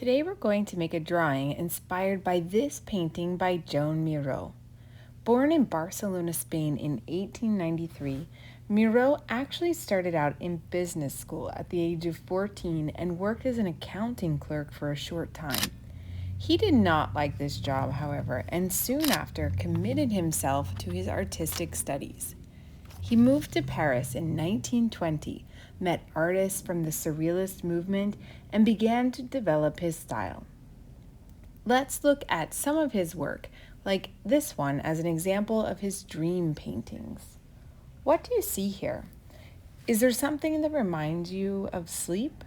Today we're going to make a drawing inspired by this painting by Joan Miro. Born in Barcelona, Spain in 1893, Miró actually started out in business school at the age of 14 and worked as an accounting clerk for a short time. He did not like this job, however, and soon after committed himself to his artistic studies. He moved to Paris in 1920, met artists from the Surrealist movement, and began to develop his style. Let's look at some of his work, like this one as an example of his dream paintings. What do you see here? Is there something that reminds you of sleep?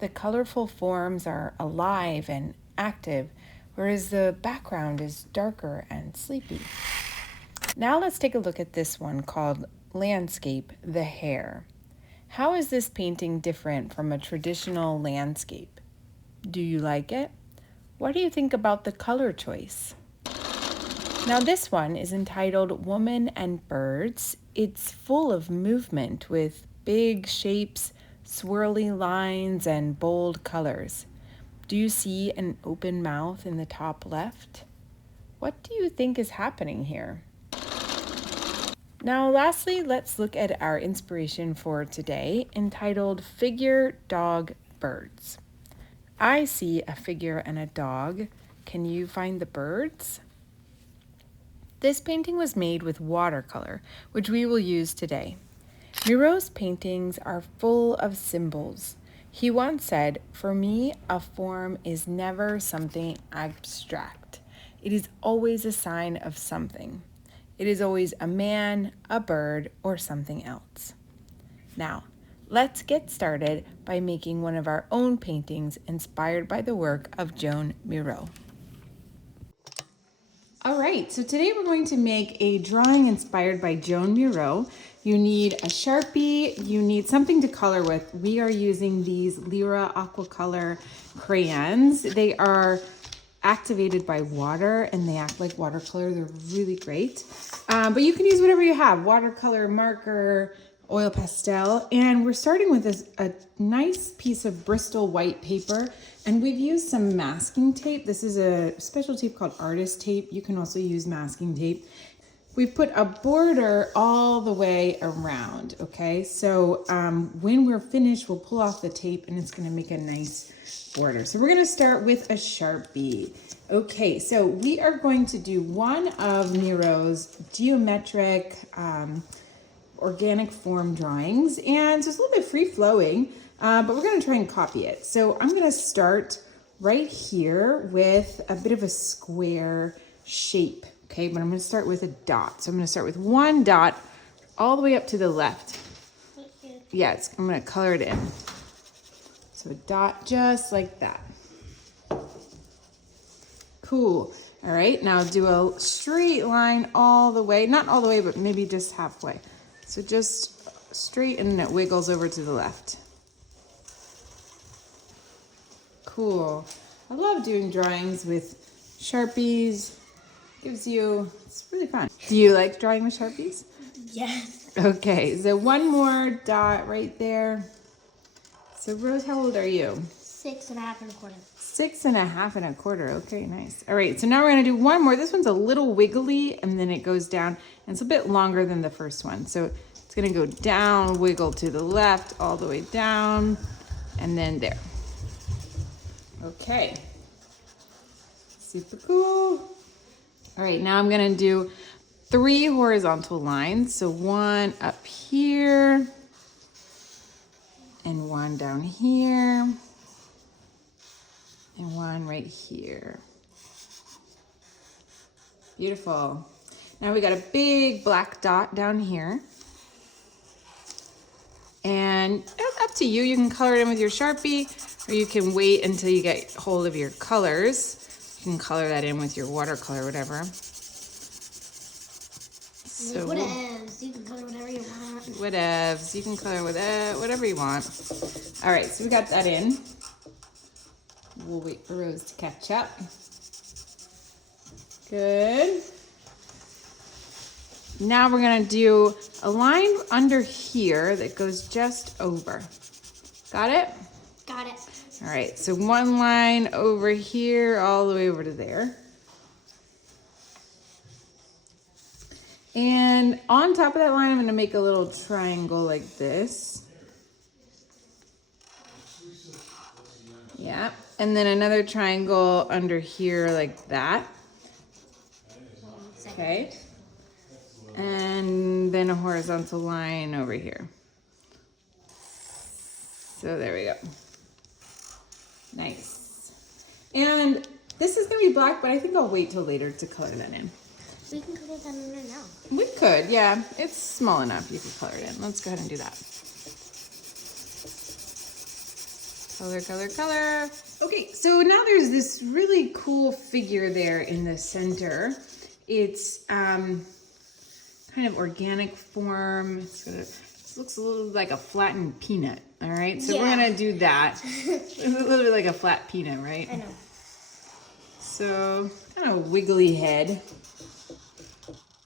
The colorful forms are alive and active, whereas the background is darker and sleepy. Now let's take a look at this one called Landscape, the Hare. How is this painting different from a traditional landscape? Do you like it? What do you think about the color choice? Now this one is entitled Woman and Birds. It's full of movement with big shapes, swirly lines, and bold colors. Do you see an open mouth in the top left? What do you think is happening here? Now lastly, let's look at our inspiration for today, entitled Figure, Dog, Birds. I see a figure and a dog. Can you find the birds? This painting was made with watercolor, which we will use today. Miró's paintings are full of symbols. He once said, "For me, a form is never something abstract. It is always a sign of something. It is always a man, a bird, or something else." Now, let's get started by making one of our own paintings inspired by the work of Joan Miro. All right, so today we're going to make a drawing inspired by Joan Miro. You need a Sharpie, you need something to color with. We are using these Lyra Aquacolor crayons. They are activated by water and they act like watercolor. They're really great. But you can use whatever you have, watercolor, marker, oil pastel. And we're starting with a nice piece of Bristol white paper. And we've used some masking tape. This is a special tape called artist tape. You can also use masking tape. We've put a border all the way around, okay? So when we're finished, we'll pull off the tape and it's gonna make a nice border. So we're gonna start with a Sharpie. Okay, so we are going to do one of Miró's geometric organic form drawings. And so it's a little bit free-flowing, but we're gonna try and copy it. So I'm gonna start right here with a bit of a square shape, okay? But I'm gonna start with a dot. So I'm gonna start with one dot all the way up to the left. Yeah, I'm gonna color it in. So a dot just like that. Cool. All right, now do a straight line all the way, not all the way, but maybe just halfway. So just straight and it wiggles over to the left. Cool. I love doing drawings with Sharpies. It's really fun. Do you like drawing with Sharpies? Yes. Okay, so one more dot right there. So Rose, how old are you? 6 1/2 and a quarter. 6 1/2 and a quarter. Okay, nice. All right, so now we're gonna do one more. This one's a little wiggly and then it goes down and it's a bit longer than the first one. So it's gonna go down, wiggle to the left, all the way down, and then there. Okay, super cool. All right, now I'm gonna do 3 horizontal lines. So one up here and one down here and one right here. Beautiful. Now we got a big black dot down here. And it's up to you. You can color it in with your Sharpie or you can wait until you get hold of your colors. You can color that in with your watercolor, whatever. So Whatevs. You can color whatever you want. Whatevs. You can color with whatever you want. All right, so we got that in. We'll wait for Rose to catch up. Good. Now we're gonna do a line under here that goes just over. Got it? Got it. All right, so one line over here, all the way over to there. And on top of that line, I'm gonna make a little triangle like this. Yeah, and then another triangle under here like that. Okay. And then a horizontal line over here. So there we go. Nice. And this is gonna be black, but I think I'll wait till later to color that in. We can color that in there now. We could, yeah. It's small enough you could color it in. Let's go ahead and do that. Color, color, color. Okay, so now there's this really cool figure there in the center. It's kind of organic form. It looks a little like a flattened peanut, all right? So we're gonna do that. It's a little bit like a flat peanut, right? I know. So, kind of wiggly head.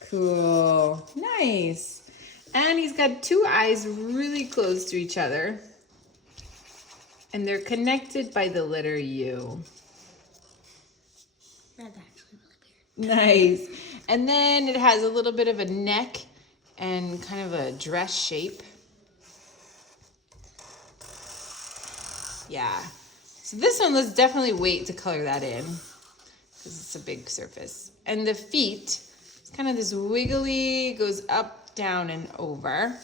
Cool, nice. And he's got two eyes really close to each other. And they're connected by the letter U. That's actually really weird. Nice. And then it has a little bit of a neck and kind of a dress shape. Yeah. So this one, let's definitely wait to color that in because it's a big surface. And the feet, it's kind of this wiggly, goes up, down, and over.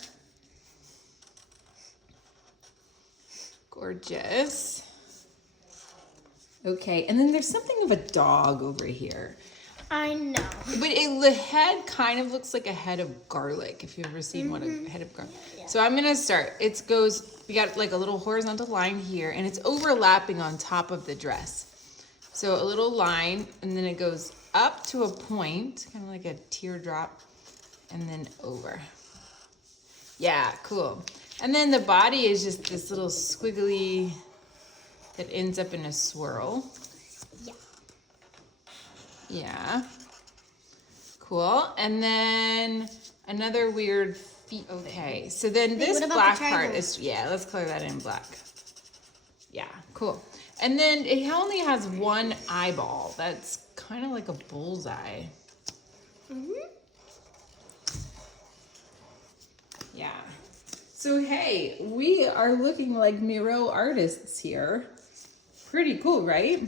Gorgeous. Okay, and then there's something of a dog over here. I know. But the head kind of looks like a head of garlic, if you've ever seen what a head of garlic. Yeah. So I'm gonna start. We got like a little horizontal line here, and it's overlapping on top of the dress. So a little line, and then it goes up to a point, kind of like a teardrop, and then over. Yeah, cool. And then the body is just this little squiggly that ends up in a swirl. Yeah. Yeah. Cool. And then another weird feet. Okay. So then this black part is, let's color that in black. Yeah, cool. And then it only has one eyeball. That's kind of like a bullseye. Mm-hmm. Yeah. So hey, we are looking like Miró artists here. Pretty cool, right?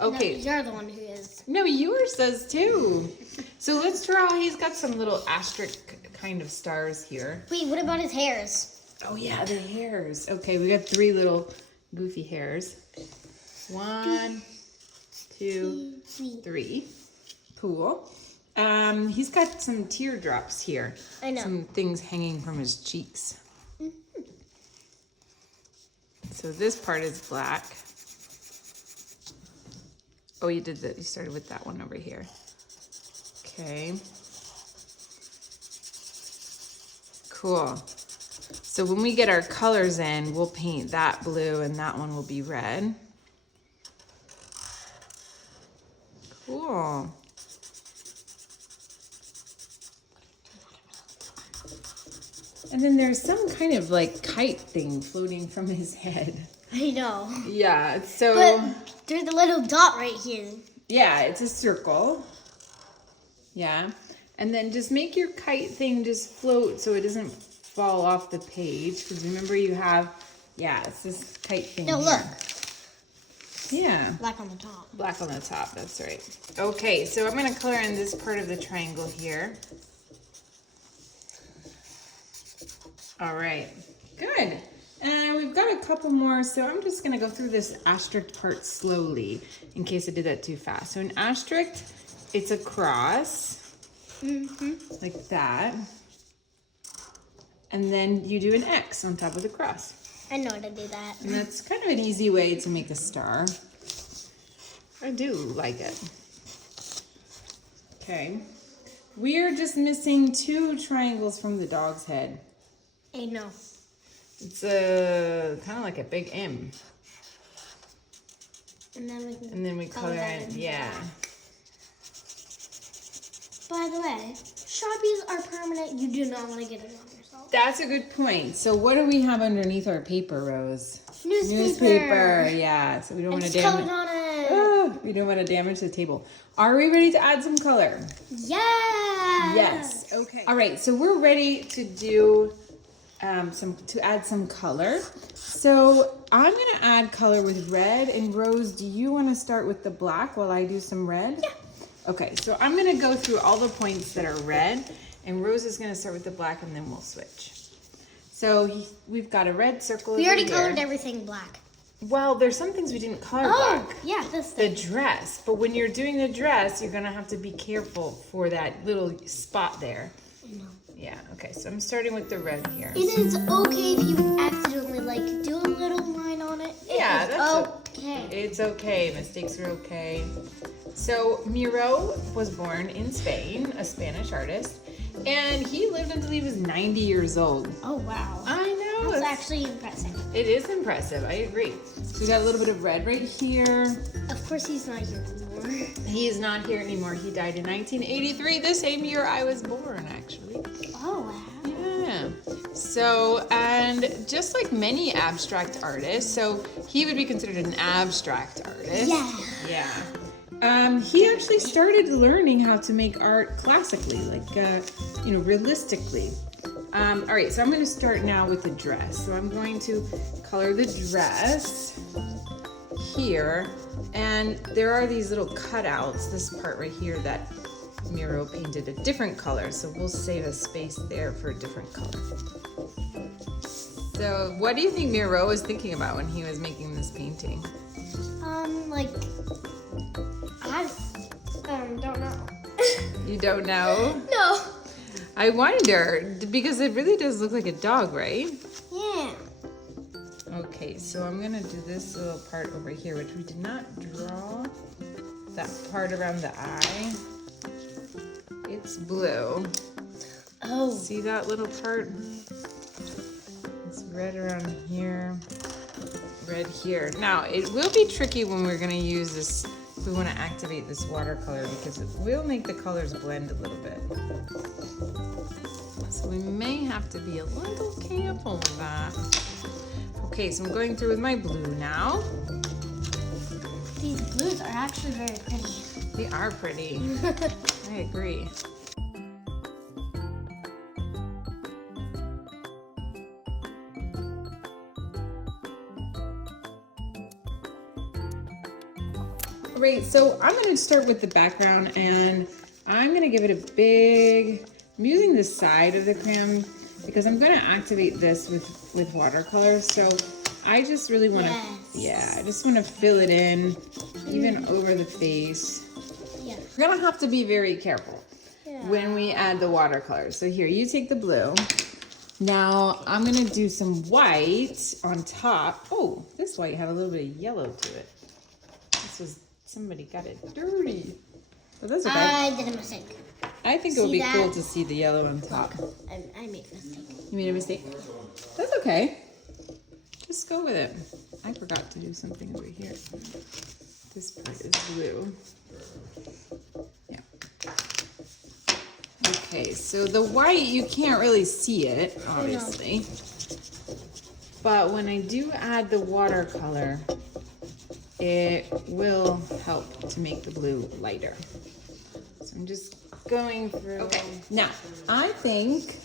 Okay. No, you're the one who is. No, yours does too. So let's draw. He's got some little asterisk kind of stars here. Wait, what about his hairs? Oh yeah, the hairs. Okay, we got 3 little goofy hairs. 1, 2, 3. Cool. He's got some teardrops here. I know. Some things hanging from his cheeks. So this part is black. Oh, you did that. You started with that one over here. Okay. Cool. So when we get our colors in, we'll paint that blue and that one will be red. Cool. And then there's some kind of like kite thing floating from his head. I know. Yeah, so... But there's a little dot right here. Yeah, it's a circle. Yeah. And then just make your kite thing just float so it doesn't fall off the page. Because remember you have... Yeah, it's this kite thing No, here. look. Yeah. Black on the top. Black on the top, that's right. Okay, so I'm going to color in this part of the triangle here. All right, good. And we've got a couple more, so I'm just gonna go through this asterisk part slowly in case I did that too fast. So an asterisk, it's a cross, like that. And then you do an X on top of the cross. I know how to do that. And that's kind of an easy way to make a star. I do like it. Okay. We're just missing 2 triangles from the dog's head. I know. It's kind of like a big M. And then we color in, yeah. By the way, Sharpies are permanent. You do not want to get it on yourself. That's a good point. So what do we have underneath our paper, Rose? Newspaper, yeah. So we don't want to Colored damage. on it. Oh, we don't want to damage the table. Are we ready to add some color? Yeah. Yes. Okay. All right. So we're ready to do to add some color. So I'm gonna add color with red. And Rose, do you want to start with the black while I do some red? Yeah. Okay. So I'm gonna go through all the points that are red, and Rose is gonna start with the black, and then we'll switch. So we've got a red circle. We already here. colored everything black. Well, there's some things we didn't color black. Yeah, this The thing. dress. But when you're doing the dress, you're gonna have to be careful for that little spot there. No. Yeah, okay, so I'm starting with the red here. It is okay if you accidentally do a little line on it. Yeah, that's okay. It's okay, mistakes are okay. So Miró was born in Spain, a Spanish artist, and he lived until he was 90 years old. Oh wow. I know. That's actually impressive. It is impressive, I agree. So we got a little bit of red right here. Of course he's not here anymore. He is not here anymore. He died in 1983, the same year I was born, actually. Oh wow. Yeah. So, and just like many abstract artists, so he would be considered an abstract artist. Yeah. Yeah. He actually started learning how to make art classically, realistically. All right, so I'm going to start now with the dress. So I'm going to color the dress here, and there are these little cutouts, this part right here that Miró painted a different color, so we'll save a space there for a different color. So what do you think Miró was thinking about when he was making this painting? I don't know. You don't know? No. I wonder, because it really does look like a dog, right? Yeah. Okay, so I'm gonna do this little part over here, which we did not draw. That part around the eye. It's blue. Oh. See that little part? It's red around here, red here. Now, it will be tricky when we're gonna use this, if we wanna activate this watercolor, because it will make the colors blend a little bit. So we may have to be a little careful with that. Okay, so I'm going through with my blue now. These blues are actually very pretty. They are pretty. I agree. All right, so I'm going to start with the background, and I'm going to give it a big, I'm using the side of the crayon because I'm going to activate this with watercolor. So I just really want to, I just want to fill it in, even over the face. Yeah. We're going to have to be very careful when we add the watercolor. So here, you take the blue. Now I'm going to do some white on top. Oh, this white had a little bit of yellow to it. Somebody got it dirty. But that's okay. I did a mistake. I think it would be cool to see the yellow on top. I made a mistake. You made a mistake? That's okay. Just go with it. I forgot to do something over here. This part is blue. Yeah. Okay, so the white, you can't really see it, obviously. But when I do add the watercolor, it will help to make the blue lighter. So I'm just going through. Okay, now I think,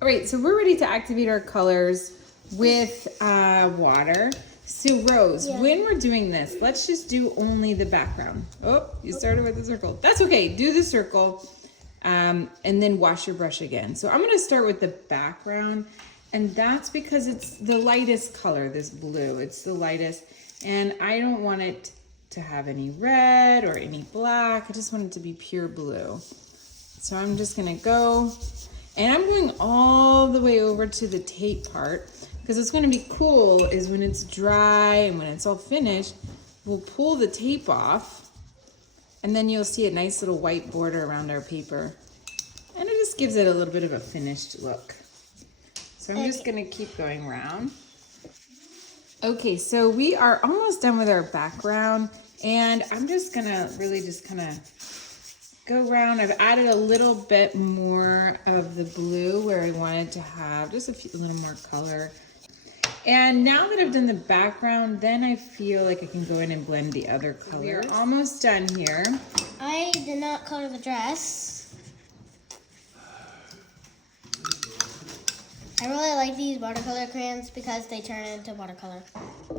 all right, so we're ready to activate our colors with water. So Rose, when we're doing this, let's just do only the background. Oh, you started with the circle. That's okay, do the circle and then wash your brush again. So I'm gonna start with the background. And that's because it's the lightest color, this blue. It's the lightest. And I don't want it to have any red or any black. I just want it to be pure blue. So I'm just gonna go, and I'm going all the way over to the tape part, because what's gonna be cool is when it's dry and when it's all finished, we'll pull the tape off, and then you'll see a nice little white border around our paper. And it just gives it a little bit of a finished look. So I'm just gonna keep going around. Okay, so we are almost done with our background, and I'm just gonna really just kind of go around. I've added a little bit more of the blue where I wanted to have just a little more color. And now that I've done the background, then I feel like I can go in and blend the other colors. We are almost done here. I did not color the dress. I really like these watercolor crayons because they turn into watercolor.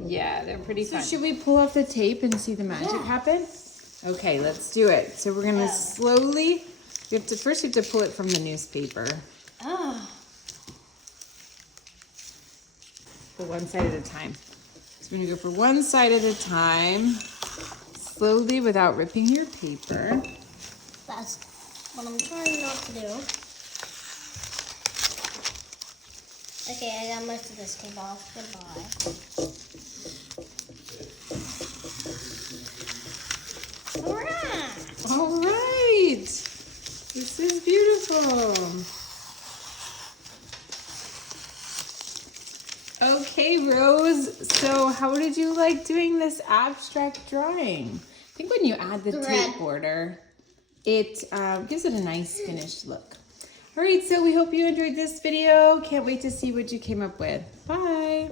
Yeah, they're pretty fun. So should we pull off the tape and see the magic happen? Okay, let's do it. So we're gonna slowly, first you have to pull it from the newspaper. Oh. For one side at a time. So we're gonna go for one side at a time, slowly without ripping your paper. That's what I'm trying not to do. Okay, I got most of this tape off. Goodbye. Alright! Alright! This is beautiful. Okay, Rose, so how did you like doing this abstract drawing? I think when you add the tape border, it gives it a nice finished look. All right, so we hope you enjoyed this video. Can't wait to see what you came up with. Bye.